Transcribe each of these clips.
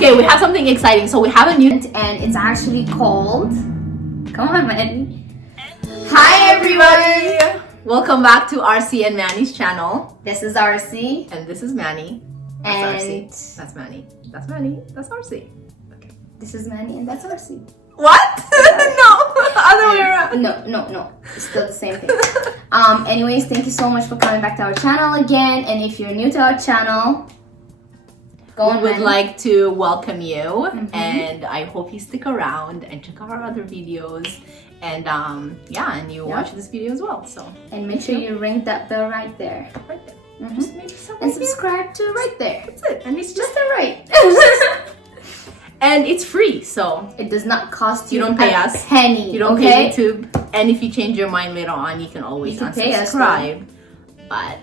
Okay, we have something exciting. So we have a new... And it's actually called... Come on, man. Hi, everybody! Welcome back to Arsi&Manni's channel. This is Arsi. And this is Manni. That's And... Arsi. That's Manni. That's Manni. That's Arsi. Okay. This is Manni and that's Arsi. What? No! Other way around. No. It's still the same thing. Anyways, thank you so much for coming back to our channel again. And if you're new to our channel... We would like to welcome you, and I hope you stick around and check out our other videos, and and you watch this video as well. So make sure you ring that bell right there, Just maybe and subscribe to right there. That's it, and it's Just the right. And it's free, so it does not cost you. You don't pay us penny. You don't pay YouTube, and if you change your mind later on, you can always unsubscribe. But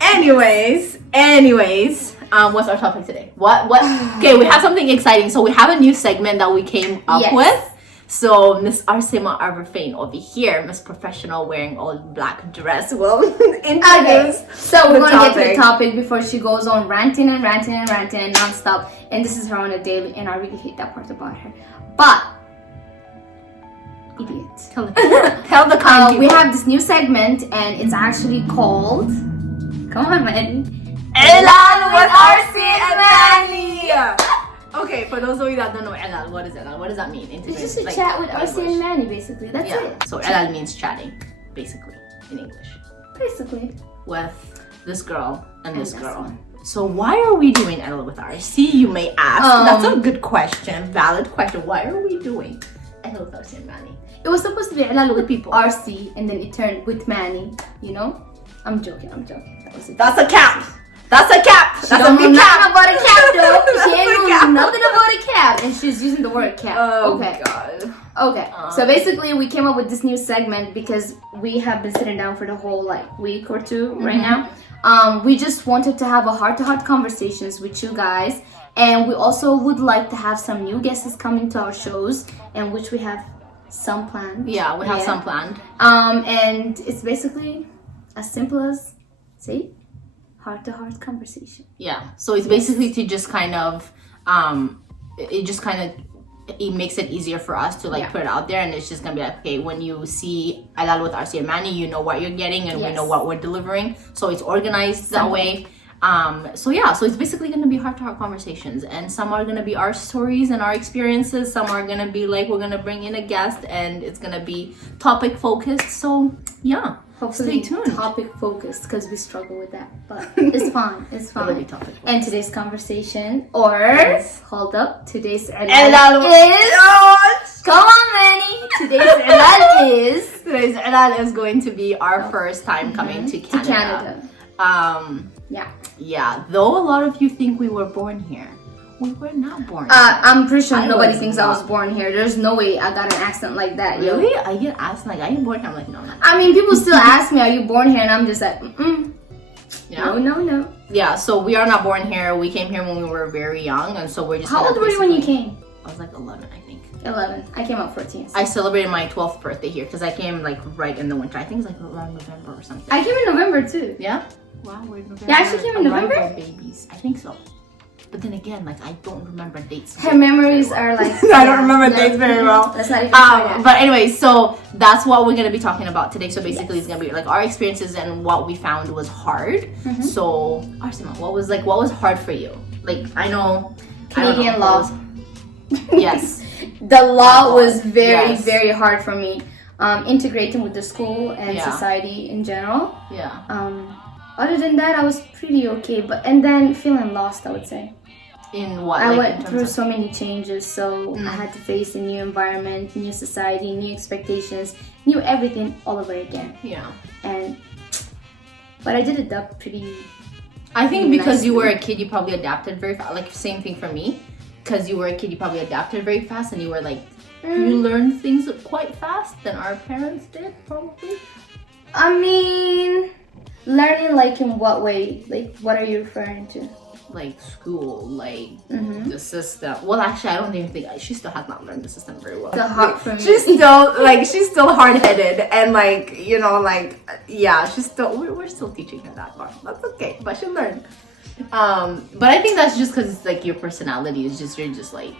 anyways, what's our topic today? What? Okay, we have something exciting. So we have a new segment that we came up with. So Miss Arsima Arverfain over here, Miss Professional wearing all black dress, will introduce. So we're gonna get to the topic before she goes on ranting and nonstop. And this is her on a daily, and I really hate that part about her. But idiot. Tell the kind we have this new segment, and it's actually called. Come on, man. Elal with Arsi&Manni. Okay, for those of you that don't know Elal, what is Elal? What does that mean? It's just a chat with Arsi&Manni, basically. That's it. So Elal means chatting, basically, in English. Basically. With this girl and this girl. So why are we doing Elal with Arsi? You may ask. That's a good question, valid question. Why are we doing Elal with Arsi&Manni? It was supposed to be Elal with people. Arsi, and then it turned with Manni, you know? I'm joking. That's a cap. That's a cap. She don't know nothing about a cap, though. She ain't know nothing about a cap, and she's using the word cap. Okay. God. Okay. So basically, we came up with this new segment because we have been sitting down for the whole week or two right now. We just wanted to have a heart-to-heart conversations with you guys, and we also would like to have some new guests coming to our shows, and which we have some planned. Yeah, we have some planned. And it's basically as simple as heart-to-heart conversation. Yeah, so it's basically to just kind of it makes it easier for us to put it out there, and it's just gonna be like, okay, when you see Elal with Arsi&Manni, you know what you're getting, and we know what we're delivering, so it's organized that way. So it's basically gonna be heart-to-heart conversations, and some are gonna be our stories and our experiences, some are gonna be we're gonna bring in a guest, and it's gonna be topic focused. So hopefully stay tuned. Topic focused, because we struggle with that, but it's fine. It's fine. And today's conversation, hold up, today's Elal is. Come on, Manni. Today's Elal is going to be our first time coming to Canada. Yeah. Though a lot of you think we were born here, we were not born here. I'm pretty sure nobody thinks I was born here. There's no way I got an accent like that. Really? I get asked are you born here? I'm like, no. I mean, people still ask me, are you born here? And I'm just like, No. Yeah, so we are not born here. We came here when we were very young, and so we're just. How old were you when you came? I was 11, I think. 11. I came out 14. I celebrated my 12th birthday here because I came right in the winter. I think it's around November or something. I came in November too. Yeah? Wow, we're in November. Yeah, I actually came in November. Babies. I think so. But then again, I don't remember dates. Her memories are I don't remember dates very well. That's not even that. But anyway, so that's what we're gonna be talking about today. So basically, it's gonna be our experiences and what we found was hard. So Arsima, what was hard for you? I know Canadian law. Yes. The law was very hard for me. Integrating with the school and society in general. Yeah. Other than that, I was pretty okay. And then feeling lost, I would say. In what? I went through so many changes, so I had to face a new environment, new society, new expectations, new everything all over again. Yeah. But I did it up pretty. I think because you were a kid, you probably adapted very fast. Same thing for me. Because you were a kid, you probably adapted very fast, and you were you learned things quite fast than our parents did, probably. I mean, learning in what way? What are you referring to? School, the system. Well, actually, I don't even think she still has not learned the system very well. The hard for me. She's still hard-headed, and she's still. We're still teaching her that part. That's okay, but she'll learn. But I think that's just because it's like your personality is just, you're just like,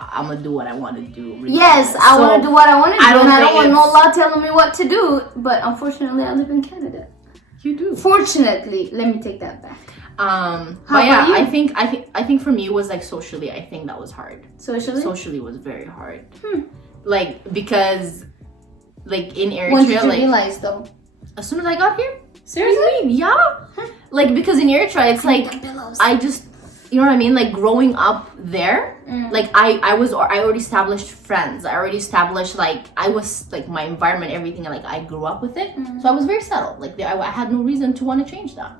I'm gonna do what I want to do. Really. Yes, I want to do what I want to do, and I don't want no it's- law telling me what to do. But unfortunately, I live in Canada. You do. Fortunately, let me take that back. But yeah, I think for me it was like socially. I think that was hard. Socially was very hard. Like because like in Eritrea, when did you like realize though? as soon as I got here. Seriously? Yeah. Like because in Eritrea, it's like I just, you know what I mean? Like growing up there, like I already established friends. I already established like I was like my environment, everything. Like I grew up with it, so I was very settled. Like I had no reason to want to change that.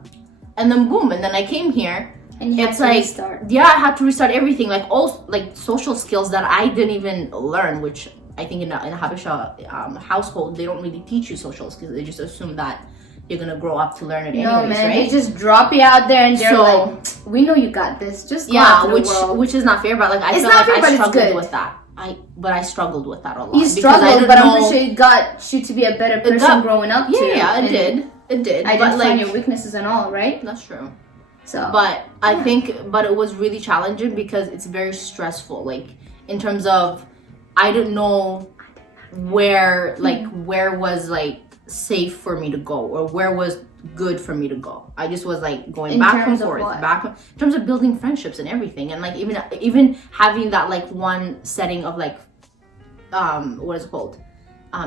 And then boom, and then I came here. And you it's had to like restart. Yeah, I had to restart everything. Like all like social skills that I didn't even learn, which I think in a Habesha household they don't really teach you social skills. They just assume that you're gonna grow up to learn it anyways, No, man, right? they just drop you out there and they're like, "We know you got this. Just go out to the world." which is not fair, but like I feel like I struggled with that. I struggled with that a lot. You struggled, but I'm pretty sure it got you to be a better person growing up too. Yeah, it did. It did. Identifying your weaknesses and all, right? That's true. So, but I think, but it was really challenging because it's very stressful. Like in terms of, I didn't know where was like safe for me to go or where was good for me to go. I just was like going back and forth, in terms of building friendships and everything, and like even having that like one setting of like what is it called,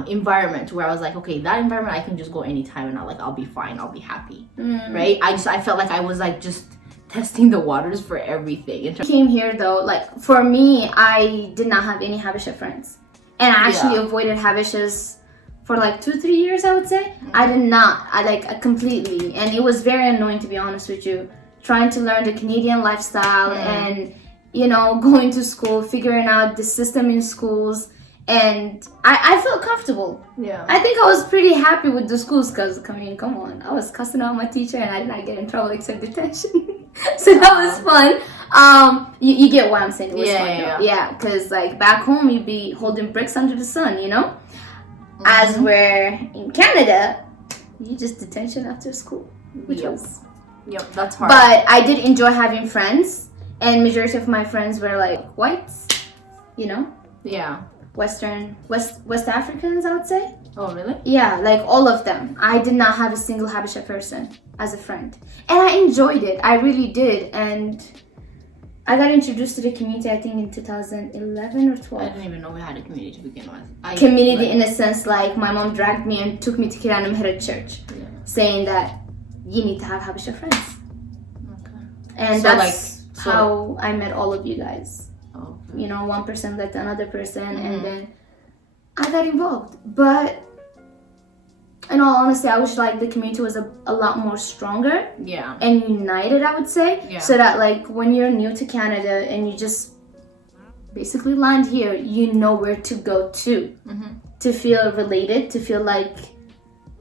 environment where I was like, okay, that environment I can just go anytime and I'll be fine, I'll be happy, right? I felt like I was like just testing the waters for everything. Came here though, like for me, I did not have any Habesha friends, and I actually avoided Habeshas for like 2-3 years, I would say. I did not. I completely, and it was very annoying, to be honest with you, trying to learn the Canadian lifestyle and going to school, figuring out the system in schools. And I felt comfortable. Yeah. I think I was pretty happy with the schools because, I mean, come on. I was cussing out my teacher and I did not get in trouble except detention. So that was fun. You get what I'm saying. It was fun. Yeah, because like back home, you'd be holding bricks under the sun, As where in Canada, you just detention after school. Yep, that's hard. But I did enjoy having friends. And majority of my friends were like whites, Yeah. West Africans, I would say. Oh, really? Yeah, like all of them. I did not have a single Habesha person as a friend. And I enjoyed it. I really did. And I got introduced to the community, I think, in 2011 or 12. I didn't even know we had a community to begin with. Community in a sense, like my mom dragged me and took me to Kiranam Hera Church, saying that you need to have Habesha friends. Okay. And so that's how I met all of you guys. Okay. One person led to another person, and then I got involved. But in all honesty, I wish like the community was a lot more stronger, and united, I would say, so that like when you're new to Canada and you just basically land here, you know where to go to feel related, to feel like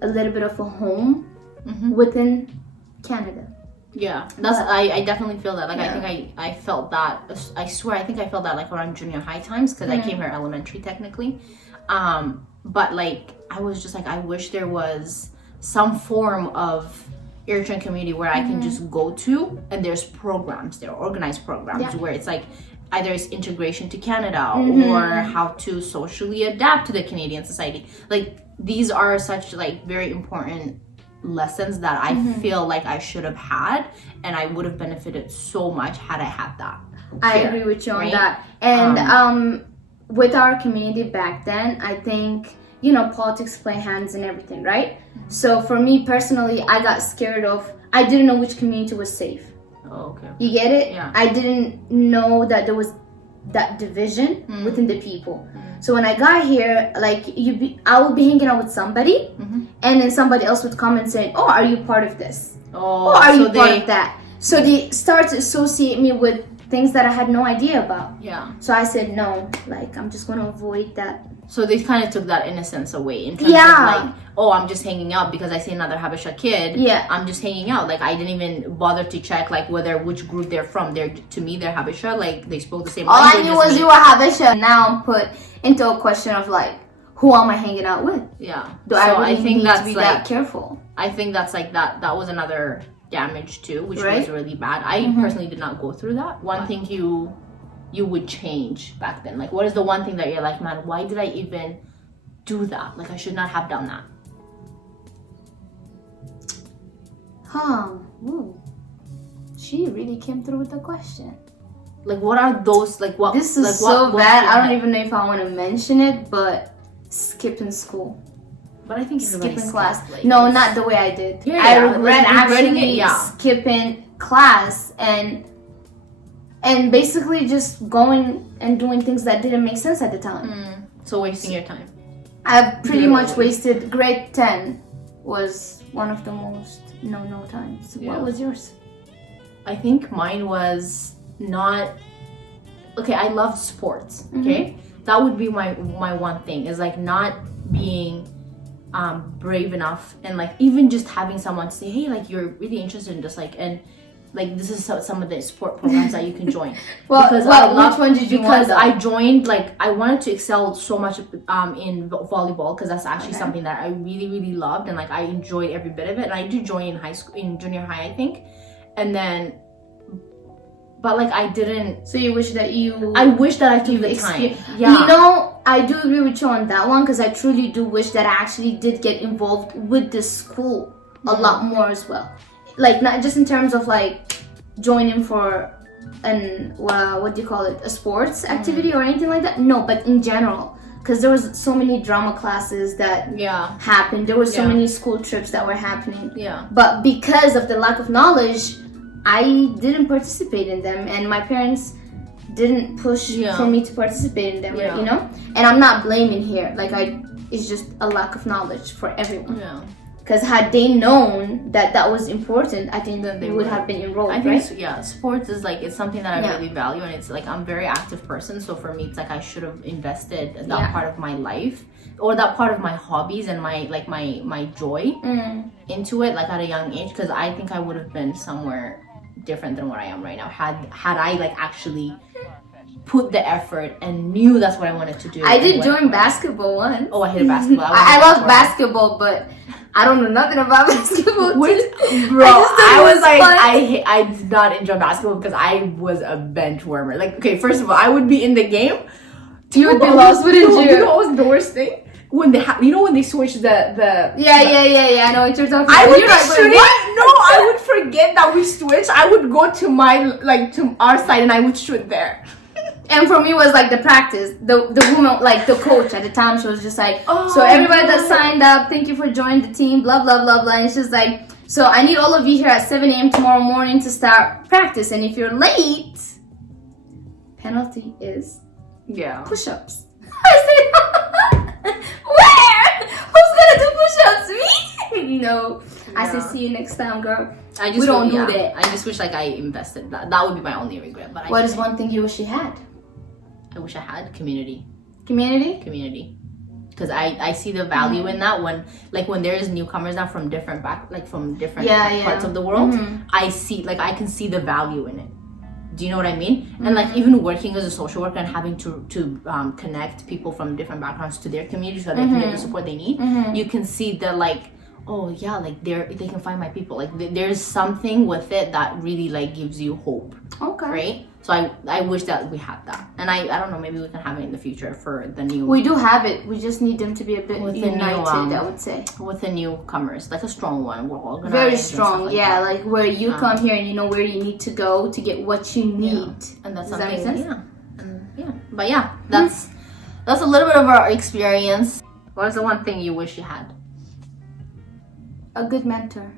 a little bit of a home within Canada. Yeah, I definitely feel that. Like I think I felt that. I swear I think I felt that like around junior high times because I came here elementary technically. But like I was just like, I wish there was some form of Eritrean community where I can just go to, and there's programs, there are organized programs where it's like either it's integration to Canada or how to socially adapt to the Canadian society. Like these are such like very important lessons that I feel like I should have had, and I would have benefited so much had I had that. I agree with you on that. And with our community back then, I think politics play hands in everything, right? So for me personally, I got scared of, I didn't know which community was safe. Oh, okay. You get it? Yeah. I didn't know that there was that division within the people. So when I got here, like I would be hanging out with somebody, and then somebody else would come and say, "Oh, are you part of this? Oh, are you part of that?" So they start to associate me with things that I had no idea about. Yeah. So I said no, like I'm just gonna avoid that. So they kind of took that innocence away in terms of like, oh, I'm just hanging out because I see another Habesha kid. Yeah. I'm just hanging out. Like I didn't even bother to check like which group they're from. To me, they're Habesha. Like they spoke the same language. All I knew was you were Habesha. Now I'm put into a question of like, who am I hanging out with? Yeah. I think that's need to be that careful? I think that's like that was another damage too, which was really bad. I personally did not go through that. One thing you would change back then, like what is the one thing that you're like, man, why did I even do that? Like I should not have done that. Ooh. She really came through with the question. Like what are those, like what? This is like, so bad. I don't even know if I want to mention it, but skipping school. But I think skipping class. No, not the way I did. Yeah, I regret actually skipping class and basically just going and doing things that didn't make sense at the time. So wasting your time. I've pretty much wasted. Grade 10 was one of the most no times. Yeah. What was yours? I think mine was not. Okay, I love sports. Okay, that would be my one thing, is like not being brave enough, and like even just having someone say, hey, like you're really interested in just like, and like this is some of the sport programs that you can join. Well, which one did you because want, I joined, like I wanted to excel so much in volleyball, because that's actually something that I really loved, and like I enjoyed every bit of it. And I did join in high school, in junior high, I think, and then but like I didn't. So you wish that you. I wish that I took the time. Yeah. You know, I do agree with you on that one, because I truly do wish that I actually did get involved with the school a lot more as well. Like not just in terms of like joining for an what do you call it, a sports activity or anything like that. No, but in general, because there was so many drama classes that happened. There were so many school trips that were happening. Yeah. But because of the lack of knowledge, I didn't participate in them, and my parents didn't push for me to participate in them. Yeah. You know, and I'm not blaming here. Like it's just a lack of knowledge for everyone. Yeah. Because had they known that that was important, I think that they would have been enrolled. I think sports is like, it's something that I really value, and it's like I'm a very active person, so for me it's like I should have invested that part of my life, or that part of my hobbies and my joy into it, like at a young age, because I think I would have been somewhere different than what I am right now had I like actually put the effort and knew that's what I wanted to do. I did join basketball once. Oh, I hated basketball. I love basketball, but I don't know nothing about basketball. Bro, I did not enjoy basketball because I was a bench warmer. Like, okay, first of all, I would be in the game. You would be lost, wouldn't you? You know what was the worst thing? When they when they switch the yeah, I know what you're talking about. I would I would forget that we switched. I would go to to our side and I would shoot there. And for me, it was like the practice. The woman, like the coach at the time, she was just like, so everybody that signed up, thank you for joining the team, blah, blah, blah, blah. And it's just like, so I need all of you here at 7 a.m. tomorrow morning to start practice. And if you're late, penalty is push-ups. I said, where? Who's going to do push-ups? Me? No. I said, see you next time, girl. We don't do that. I just wish like I invested that. That would be my only regret. But what is one thing you wish you had? I wish I had community. Community? Because I see the value in that when there's newcomers now from different parts of the world. I can see the value in it. Do you know what I mean? And like even working as a social worker and having to connect people from different backgrounds to their community so they can get the support they need, you can see that like, oh yeah, like they can find my people. Like there's something with it that really like gives you hope. Okay. Right? So I wish that we had that. And I don't know, maybe we can have it in the future for the new. We do have it. We just need them to be a bit united, I would say. With the newcomers, like a strong one. We're organized. Very strong, like where you come here and you know where you need to go to get what you need. And that's Does something. That make sense? But that's a little bit of our experience. What is the one thing you wish you had? A good mentor.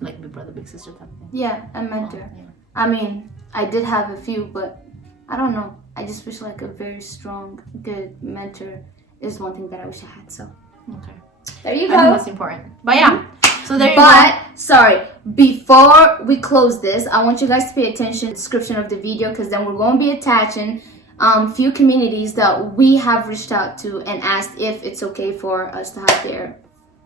Like big brother, big sister type of thing. Yeah, a mentor. I mean, I did have a few, but I don't know. I just wish like a very strong, good mentor is one thing that I wish I had. So, okay. There you go. I think that's important. But so there you go. But, sorry, before we close this, I want you guys to pay attention to the description of the video, because then we're going to be attaching few communities that we have reached out to and asked if it's okay for us to have their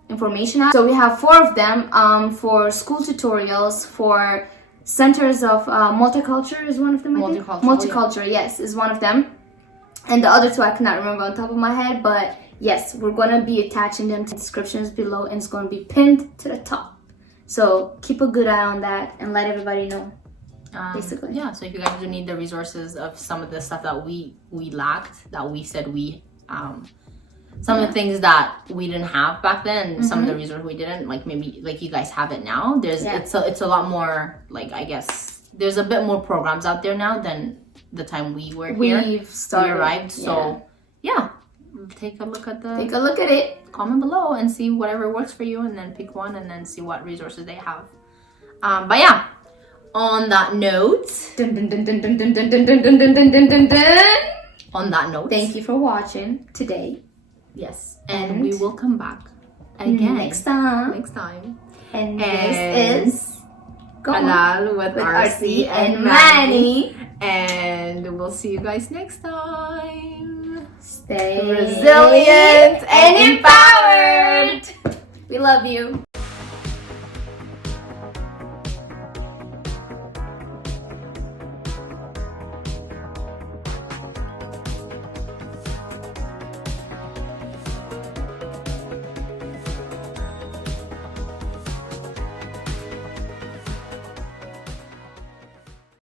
information out. So we have 4 of them for school tutorials, for centers of multicultural is one of them. Multicultural, yes, is one of them. And the other 2 I cannot remember on top of my head, but yes, we're going to be attaching them to the descriptions below, and it's going to be pinned to the top. So keep a good eye on that and let everybody know. Basically. Yeah, so if you guys do need the resources of some of the stuff that we lacked, that we said some of the things that we didn't have back then, some of the resources we didn't, like maybe like you guys have it now. It's a lot more, like, I guess there's a bit more programs out there now than the time we were here. We arrived. So yeah, take a look at it. Comment below and see whatever works for you, and then pick one and then see what resources they have. But yeah, on that note, on that note, thank you for watching today. Yes, and we will come back again next time. And this is Elal with Arsi and Manni, and we'll see you guys next time. Stay resilient and empowered. We love you.